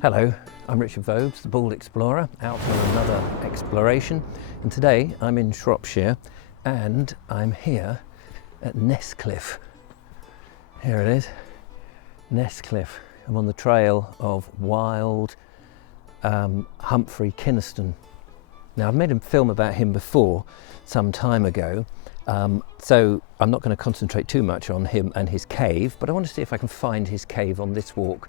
Hello, I'm Richard Vobes, the Bald Explorer, out on another exploration, and today I'm in Shropshire and I'm here at Nesscliffe. Here it is, Nesscliffe. I'm on the trail of wild Humphrey Kynaston. Now, I've made a film about him before some time ago, so I'm not going to concentrate too much on him and his cave, but I want to see if I can find his cave on this walk.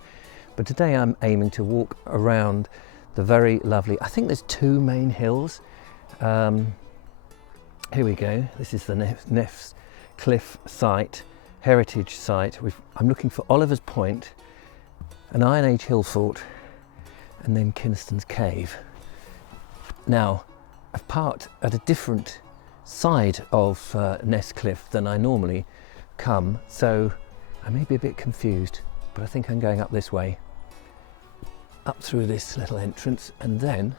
But today I'm aiming to walk around the very lovely, I think there's two main hills. Here we go, this is the Nesscliffe site, heritage site. I'm looking for Oliver's Point, an Iron Age hill fort, and then Kynaston's cave. Now, I've parked at a different side of Nesscliffe than I normally come, so I may be a bit confused, but I think I'm going up this way. Up through this little entrance, and then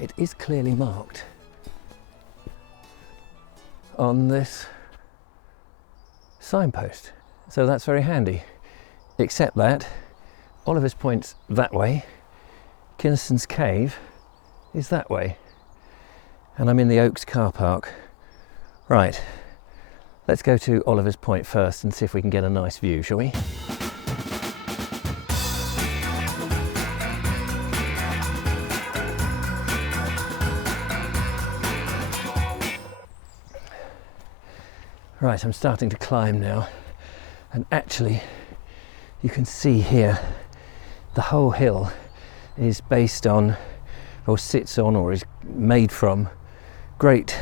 it is clearly marked on this signpost, so that's very handy, except that Oliver's Point's that way, Kynaston's cave is that way, and I'm in the Oaks car park. Right, let's go to Oliver's Point first and see if we can get a nice view, shall we? Right, I'm starting to climb now, and actually you can see here the whole hill is based on, or sits on, or is made from great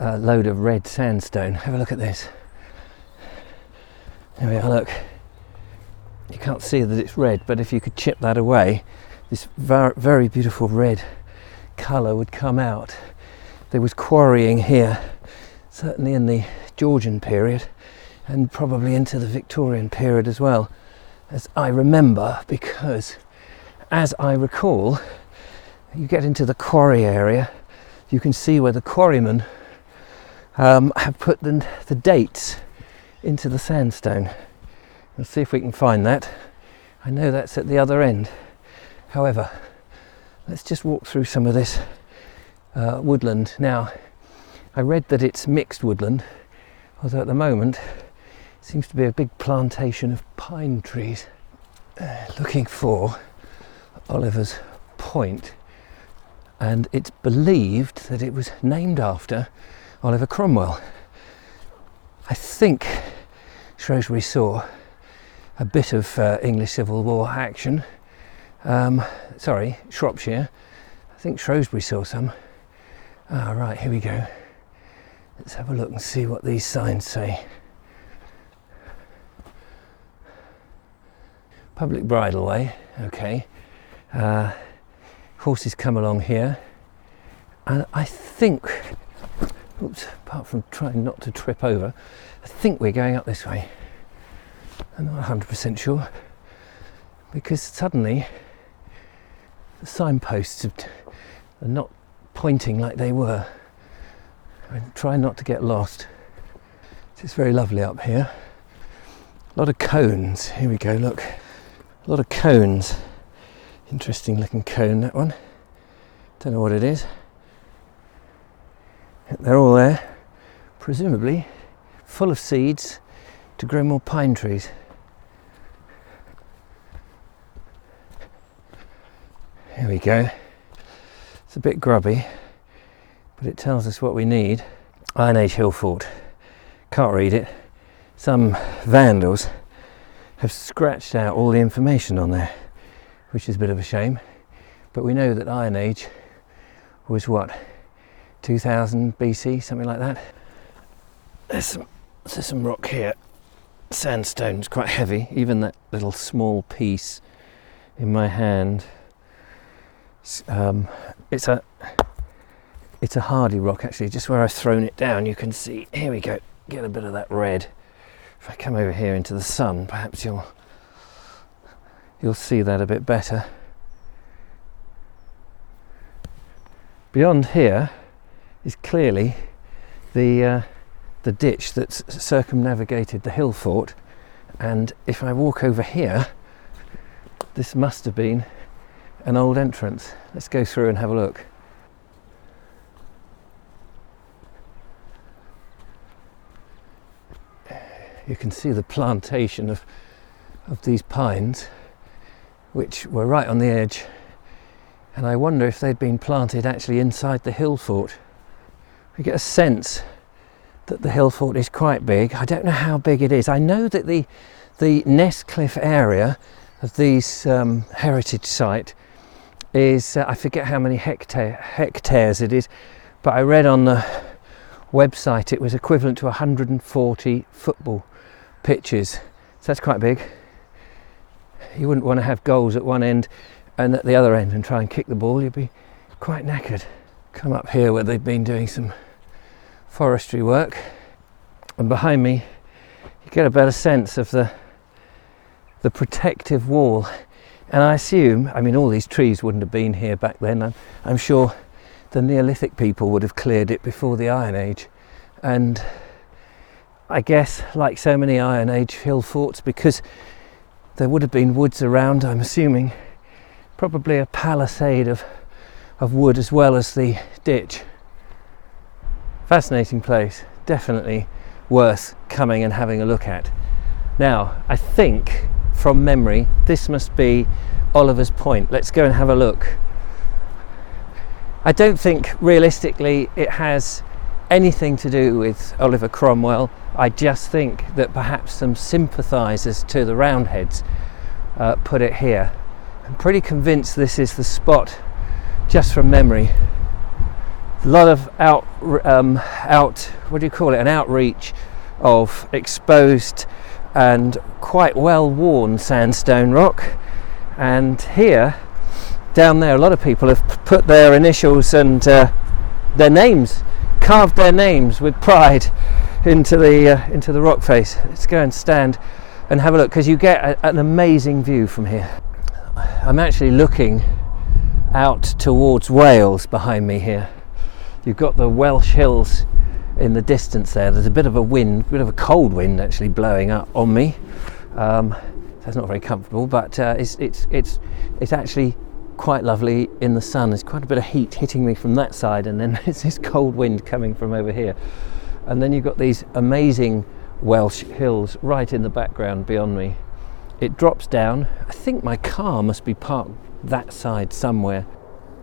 load of red sandstone. Have a look at this. There we are, look. You can't see that it's red, but if you could chip that away, this very beautiful red colour would come out. There was quarrying here, certainly in the Georgian period, and probably into the Victorian period as well, as I remember, because as I recall, you get into the quarry area, you can see where the quarrymen have put the dates into the sandstone. Let's see if we can find that. I know that's at the other end. However, let's just walk through some of this woodland. Now, I read that it's mixed woodland, although at the moment it seems to be a big plantation of pine trees. Looking for Oliver's Point, and it's believed that it was named after Oliver Cromwell. I think Shrewsbury saw a bit of English Civil War action. Shropshire. I think Shrewsbury saw some. Right, here we go. Let's have a look and see what these signs say. Public bridleway, okay. Horses come along here, and I think, apart from trying not to trip over, I think we're going up this way. I'm not 100% sure, because suddenly the signposts are not pointing like they were. I'm trying not to get lost. It's very lovely up here. A lot of cones. Here we go, look. A lot of cones. Interesting looking cone, that one. Don't know what it is. They're all there, presumably full of seeds to grow more pine trees. Here we go. It's a bit grubby, but it tells us what we need. Iron Age hill fort. Can't read it. Some vandals have scratched out all the information on there, which is a bit of a shame. But we know that Iron Age was what, 2000 BC, something like that. There's some rock here. Sandstone's quite heavy. Even that little small piece in my hand. It's a hardy rock, actually. Just where I've thrown it down, you can see. Here we go. Get a bit of that red. If I come over here into the sun, perhaps you'll see that a bit better. Beyond here is clearly the ditch that's circumnavigated the hill fort, and if I walk over here, this must have been an old entrance. Let's go through and have a look. You can see the plantation of these pines, which were right on the edge, and I wonder if they'd been planted actually inside the hill fort. We get a sense that the hill fort is quite big. I don't know how big it is. I know that the Nesscliffe area of these heritage site is, I forget how many hectares it is, but I read on the website it was equivalent to 140 football pitches. So that's quite big. You wouldn't want to have goals at one end and at the other end and try and kick the ball. You'd be quite knackered. Come up here where they've been doing some forestry work, and behind me you get a better sense of the protective wall. And I assume, I mean, all these trees wouldn't have been here back then. I'm sure the Neolithic people would have cleared it before the Iron Age, and I guess like so many Iron Age hill forts, because there would have been woods around, I'm assuming probably a palisade of wood as well as the ditch. Fascinating place, definitely worth coming and having a look at. Now, I think from memory this must be Oliver's Point. Let's go and have a look. I don't think realistically it has anything to do with Oliver Cromwell. I just think that perhaps some sympathisers to the Roundheads put it here. I'm pretty convinced this is the spot, just from memory. A lot of what do you call it, an outreach of exposed and quite well worn sandstone rock, and here down there a lot of people have put their initials and their names, carved their names with pride into the rock face. Let's go and stand and have a look, because you get an amazing view from here. I'm actually looking out towards Wales behind me here. You've got the Welsh hills in the distance there. There's a bit of a wind, bit of a cold wind actually blowing up on me. That's not very comfortable, but it's actually quite lovely in the sun. There's quite a bit of heat hitting me from that side, and then there's this cold wind coming from over here. And then you've got these amazing Welsh hills right in the background beyond me. It drops down. I think my car must be parked that side somewhere.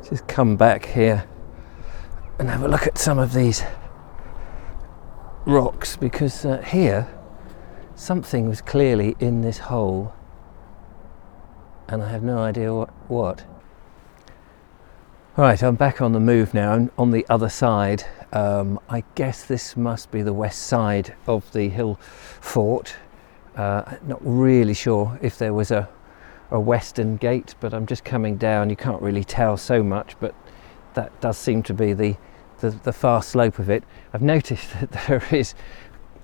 Just come back here and have a look at some of these rocks, because here something was clearly in this hole, and I have no idea what. Right, I'm back on the move now. I'm on the other side. I guess this must be the west side of the hill fort. Not really sure if there was a western gate, but I'm just coming down. You can't really tell so much, but that does seem to be the far slope of it. I've noticed that there is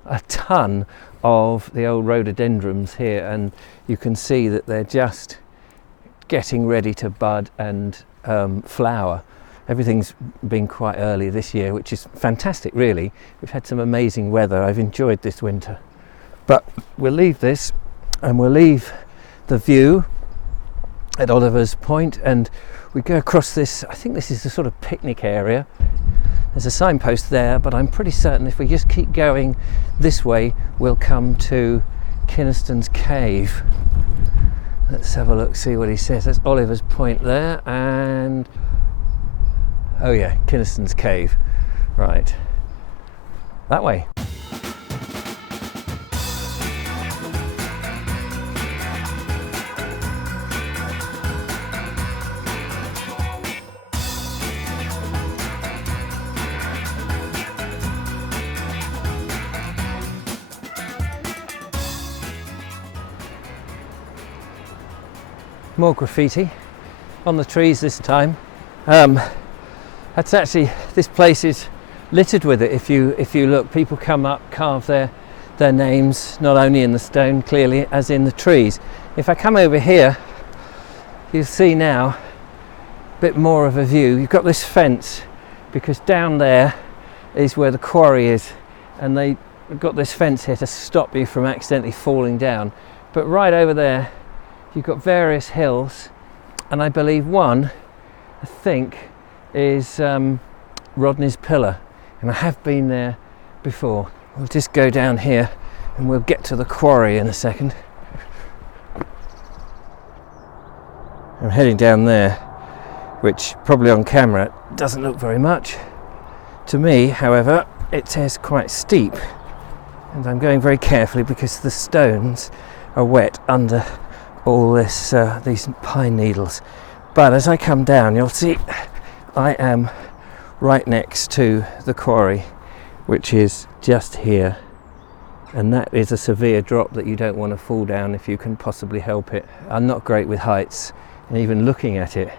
a ton of the old rhododendrons here, and you can see that they're just getting ready to bud and flower. Everything's been quite early this year, which is fantastic really. We've had some amazing weather. I've enjoyed this winter. But we'll leave this and we'll leave the view at Oliver's Point, and we go across this. I think this is the sort of picnic area. There's a signpost there, but I'm pretty certain if we just keep going this way we'll come to Kynaston's cave. Let's have a look, see what he says. That's Oliver's Point there, and oh yeah, Kynaston's cave. Right, that way. More graffiti on the trees this time. That's actually, this place is littered with it. If you look, people come up, carve their names, not only in the stone clearly as in the trees. If I come over here, you'll see now a bit more of a view. You've got this fence, because down there is where the quarry is, and they've got this fence here to stop you from accidentally falling down. But right over there you've got various hills, and I believe one, I think, is Rodney's Pillar, and I have been there before. We'll just go down here and we'll get to the quarry in a second. I'm heading down there, which probably on camera doesn't look very much. To me, however, it is quite steep, and I'm going very carefully because the stones are wet under all this these pine needles. But as I come down, you'll see I am right next to the quarry, which is just here, and that is a severe drop that you don't want to fall down if you can possibly help it. I'm not great with heights, and even looking at it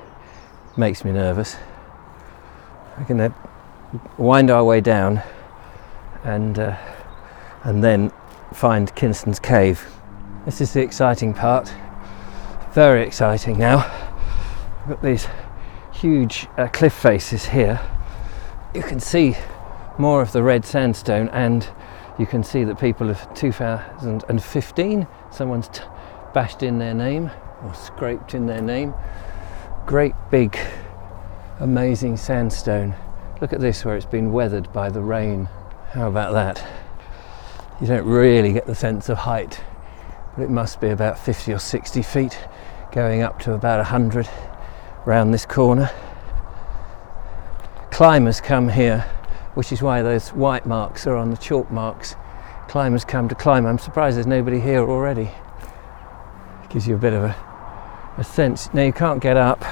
makes me nervous. We're going to wind our way down and then find Kynaston's cave. This is the exciting part. Very exciting now. We've got these huge cliff faces here. You can see more of the red sandstone, and you can see that people of 2015, someone's bashed in their name or scraped in their name. Great big amazing sandstone. Look at this, where it's been weathered by the rain. How about that? You don't really get the sense of height, but it must be about 50 or 60 feet, going up to about 100 round this corner. Climbers come here, which is why those white marks are on the chalk marks. Climbers come to climb. I'm surprised there's nobody here already. Gives you a bit of a sense. Now, you can't get up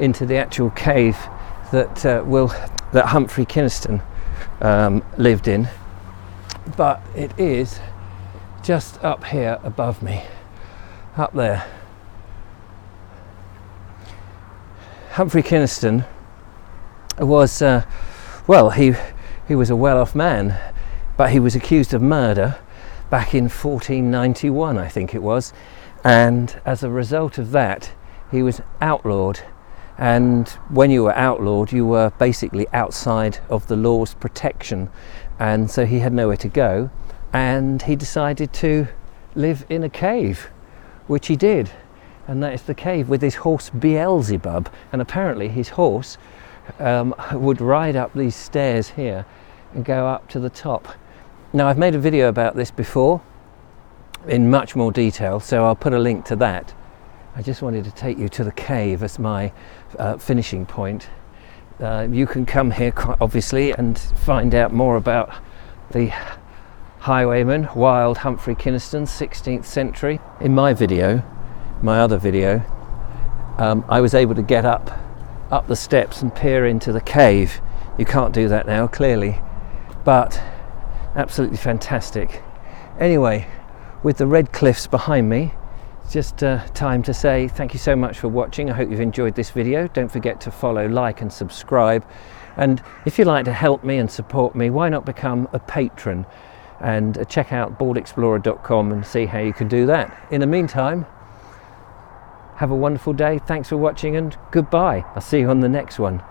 into the actual cave that Humphrey Kynaston lived in, but it is just up here above me, up there. Humphrey Kynaston was he was a well-off man, but he was accused of murder back in 1491, I think it was, and as a result of that he was outlawed. And when you were outlawed, you were basically outside of the law's protection, and so he had nowhere to go, and he decided to live in a cave, which he did, and that is the cave with his horse Beelzebub. And apparently his horse would ride up these stairs here and go up to the top. Now, I've made a video about this before in much more detail, so I'll put a link to that. I just wanted to take you to the cave as my finishing point. You can come here, quite obviously, and find out more about the highwayman, Wild Humphrey Kynaston, 16th century. In my video, my other video, I was able to get up the steps and peer into the cave. You can't do that now, clearly, but absolutely fantastic. Anyway, with the red cliffs behind me, just time to say thank you so much for watching. I hope you've enjoyed this video. Don't forget to follow, like and subscribe, and if you'd like to help me and support me, why not become a patron and check out baldexplorer.com and see how you can do that. In the meantime, have a wonderful day. Thanks for watching and goodbye. I'll see you on the next one.